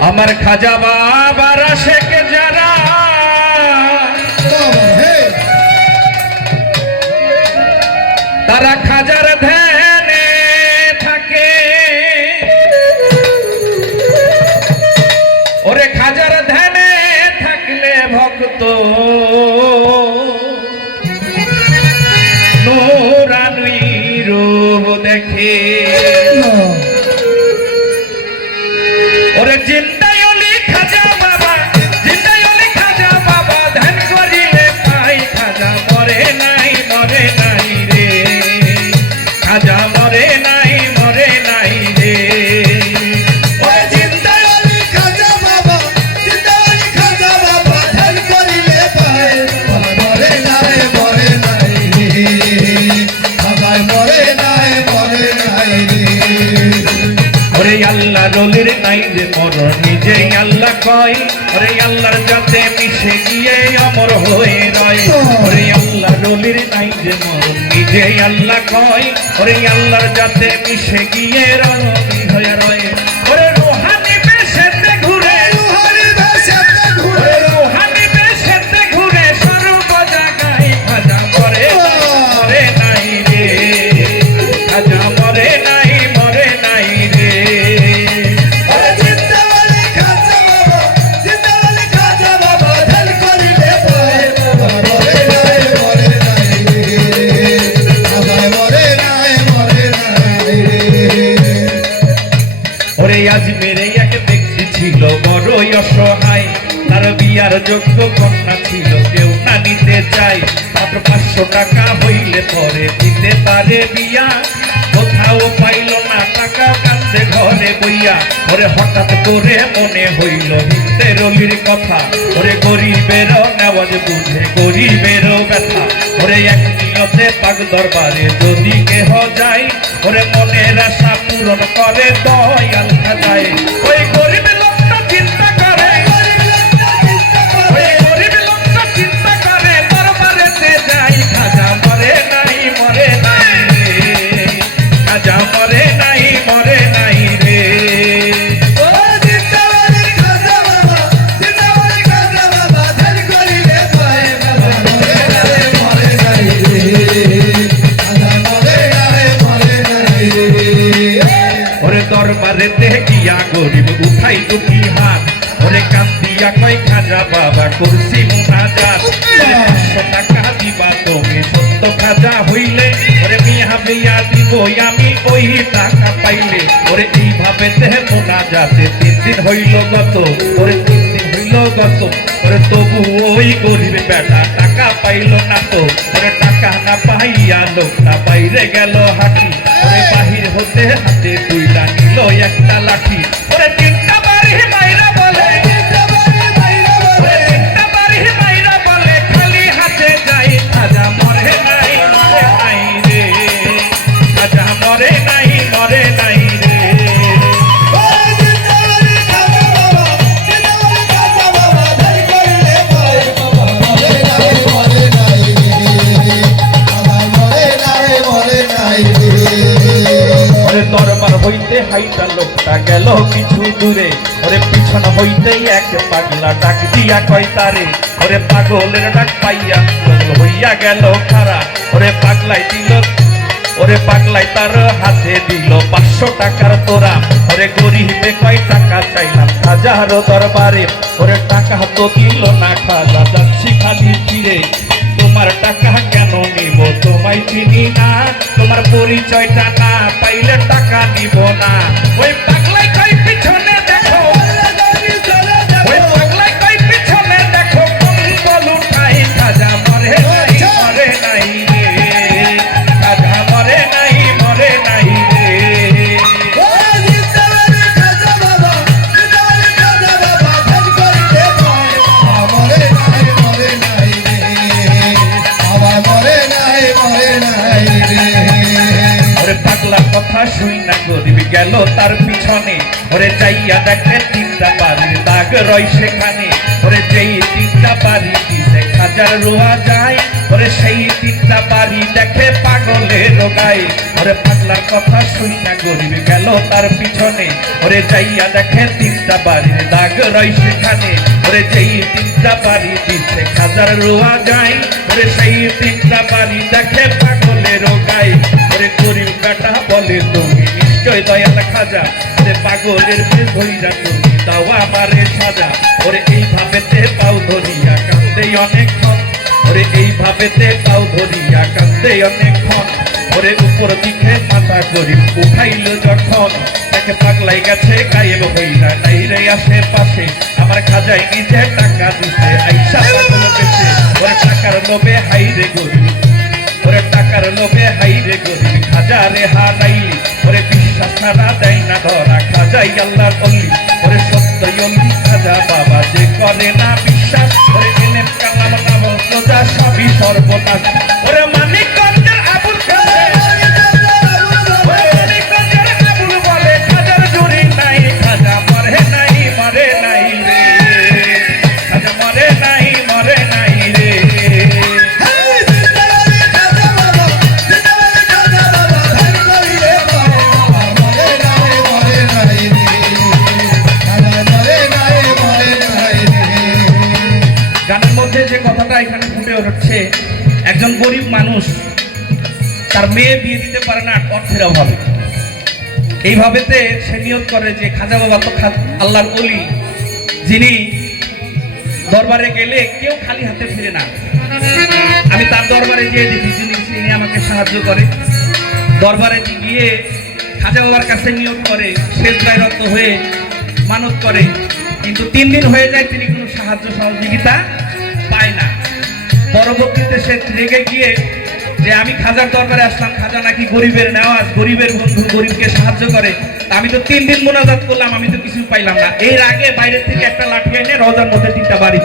আমার খাজা বাবার শেখ যারা। তারা নাই যে মর নিজেই আল্লাহ কয়। ওরে আল্লাহর যাতে মিশে গিয়ে অমর হয়ে রয়। ওরে আল্লাহ রলির নাই যে মর নিজেই আল্লাহ কয়। ওরে আল্লাহর যাতে মিশে গিয়ে রয়। মেরে এক ব্যক্তি ছিল বড়ই অসহায়। তার বিয়ার যোগ্য কন্যা ছিল, কেউ না নিতে চাই মাত্র পাঁচশো টাকা হইলে পরে দিতে পারে বিয়া। কোথাও পাইল না টাকা কান্দে ঘরে বইয়া। ওরে হঠাৎ করে মনে হইল হিন্দে রলির কথা। ওরে গরিবের নেওয়াজ বুঝে গরিবের ব্যথা। ওরে এক নিয়তে পাক দরবারে যদি কেহ যায়, ওরে মনের আশা পূরণ করে দয়াল খাজায়। ওই করছি মুনাজাত টাকা দিবা তুমি সত্য খাজা হইলে ওরে মিয়া মিয়া দিব আমি ওই টাকা পাইলে। ওরে এইভাবে দেহ মুনাজাতে তিন দিন হইল গত ওরে তিন দিন হইল গত। ওরে তবু ওই গরিব বেটা টাকা পাইল না তো। ওরে টাকা না পাইয়া লোকটা বাইরে গেল হাঁটি। ওরে বাহির হতে হাতে দুইটা নিল একটা লাঠি। হইতে এক পাগলা ডাক দিয়া কয় তারে, ওরে পাগলের ডাক পাইয়া পাগল হইয়া গেল খারা। ওরে পাগলাই দিল, ওরে পাগলাই তার হাতে দিল পাঁচশো টাকার তোরা। ওরে গরিবে কয় টাকা চাইলাম হাজার দরবারে। ওরে টাকা তো দিল না খাজা, যাচ্ছি খালি ফিরে। তোমার টাকা কেন নিব? তোমায় চিনি না, তোমার পরিচয়টা না, পাইলে টাকা নিব না। ওই পাগলাই কথা শুই না গরিব গেল তার পিছনে। ওরে যাইয়া দেখে তিনটা বাড়ির দাগ রয় সেখানে। ওরে যেই তিনটা বাড়ি দিছে, খাজার রোয়া যায়। ওরে সেই তিনটা বাড়ি দেখে পাগলে রোগায়। ওরে পাগলার কথা শুই না গরিব গেল তার পিছনে। ওরে যাইয়া দেখে তিনটা বাড়ির দাগ রয় সেখানে। ওরে যেই তিনটা বাড়ি দিচ্ছে খাজার রোয়া যায়। ওরে সেই তিনটা বাড়ি দেখে পাগলে রোগায় ওরে গরিব কাটা বলে তুমি। নিশ্চয় দয়াল খাজা ওরে পাগলের বেশ হইরা তুমি। দাও আমারে সাজা, ওরে এইভাবে তে পাও ধরিয়া কান্দে অনেকক্ষণ ওরে এইভাবে তে পাও ধরিয়া কান্দে অনেকক্ষণ ওরে উপর দিকে মাথা করি উঠাইল যখন। তাকে পাগলাই গেছে, গায়েব হইরা নাই রে আশেপাশে। আমার খাজাই নিজে টাকা দিছে, আইসা পাগল বেশে। ওরে টাকার লোভে হাই রে গরিব ওরে টাকার লোভে হাইরে গরিব খাজারে হারাইলি ওরে বিশ্বাস ছাড়া দেয় না, ধরা খাজাই আল্লাহর অলি। ওরে সত্য অলি খাজা বাবা যে করে না বিশ্বাস, ওরে এলেন কালাম নাম সোজা সবই সর্বনাশ। তার মেয়ে বিয়ে দিতে পারে না অর্থের অভাবে। এইভাবেতে সে নিয়োগ করে যে খাজা বাবা তো আল্লাহর অলি যিনি দরবারে গেলে কেউ খালি হাতে ফিরে না। আমি তার দরবারে গিয়ে দেখি যিনি তিনি আমাকে সাহায্য করে। দরবারে গিয়ে খাজা বাবার কাছে নিয়োগ করে শেষ রত হয়ে মানত করে। কিন্তু তিন দিন হয়ে যায় তিনি কোনো সাহায্য সহযোগিতা পায় না। পরবর্তীতে সে রেগে গিয়ে যে আমি খাজার দরবারে আসলাম, খাজা নাকি গরিবের নেওয়াজ, গরিবের বন্ধু, গরিবকে সাহায্য করে। আমি তো তিন দিন মোনাজাত করলাম, আমি তো কিছু পাইলাম না। এর আগে বাইরের থেকে একটা লাঠি এনে রজার মধ্যে তিনটা বাড়ি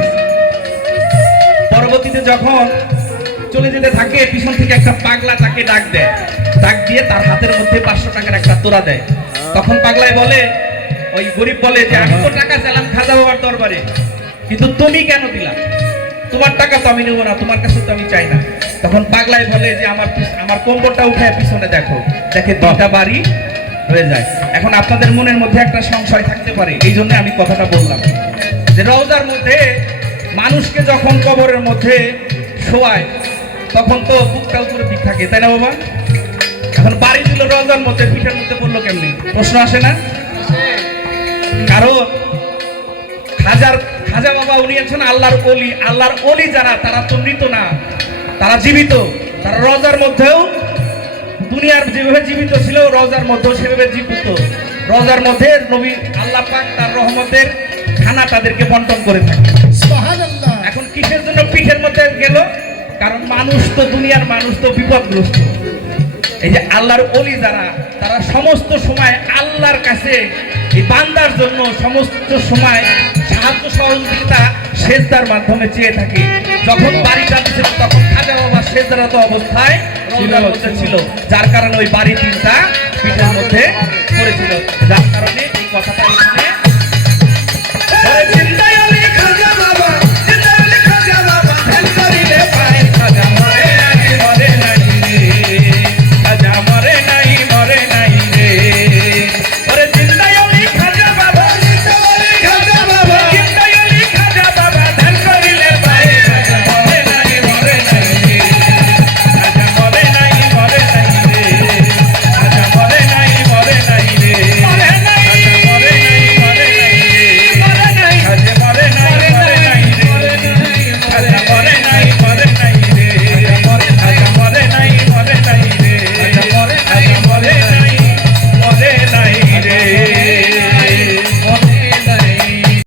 পরবর্তীতে যখন চলে যেতে থাকে, পিছন থেকে একটা পাগলা তাকে ডাক দেয়। ডাক দিয়ে তার হাতের মধ্যে পাঁচশো টাকার একটা তোরা দেয়। তখন পাগলায় বলে, ওই গরিব বলে যে, আমি তো টাকা চাইলাম খাজা বাবার দরবারে, কিন্তু তুমি কেন দিলাম তোমার টাকা তো আমি নেব না, তোমার কাছে তো আমি চাই না। তখন পাগলায় বলে যে আমার আমার কোমরটা উঠে পিছনে দেখো। দেখে দুটা বাড়ি হয়ে যায়। এখন আপনাদের মনের মধ্যে একটা সংশয় থাকতে পারে, এই জন্য আমি কথাটা বললাম। যে রওজার মধ্যে মানুষকে যখন কবরের মধ্যে শোয়ায়, তখন তো বুকটা উপরে দিক থাকে, তাই না বাবা? এখন বাড়ি ছিল রওজার মধ্যে, পিঠের মধ্যে পড়ল কেমনি? প্রশ্ন আসে না? কারণ খাজার খাজা বাবা উনি আছেন আল্লাহর অলি আল্লাহর অলি যারা, তারা তো মৃত না। তারা জীবিত তারা রজার মধ্যেও দুনিয়ার যেভাবে জীবিত ছিল রজার মধ্যেও সেভাবে জীবিত। রজার মধ্যে নবী আল্লাহ পাক তার রহমতের খানা তাদেরকে বন্টন করে থাকে। এখন কিসের জন্য পিঠের মধ্যে গেল? কারণ মানুষ তো দুনিয়ার মানুষ তো বিপদগ্রস্ত। এই যে আল্লাহর অলি যারা তারা সমস্ত সময় আল্লাহর কাছে এই বান্দার জন্য সমস্ত সময় সাহায্য সহযোগিতা সেজদার মাধ্যমে চেয়ে থাকি। যখন বাড়ি যাচ্ছিল তখন খাজা বাবা সেজদারত অবস্থায় রোজার মধ্যে ছিল। যার কারণে ওই বাড়ি তিনটা পিঠের মধ্যে পড়েছিল। যার কারণে এই কথাটা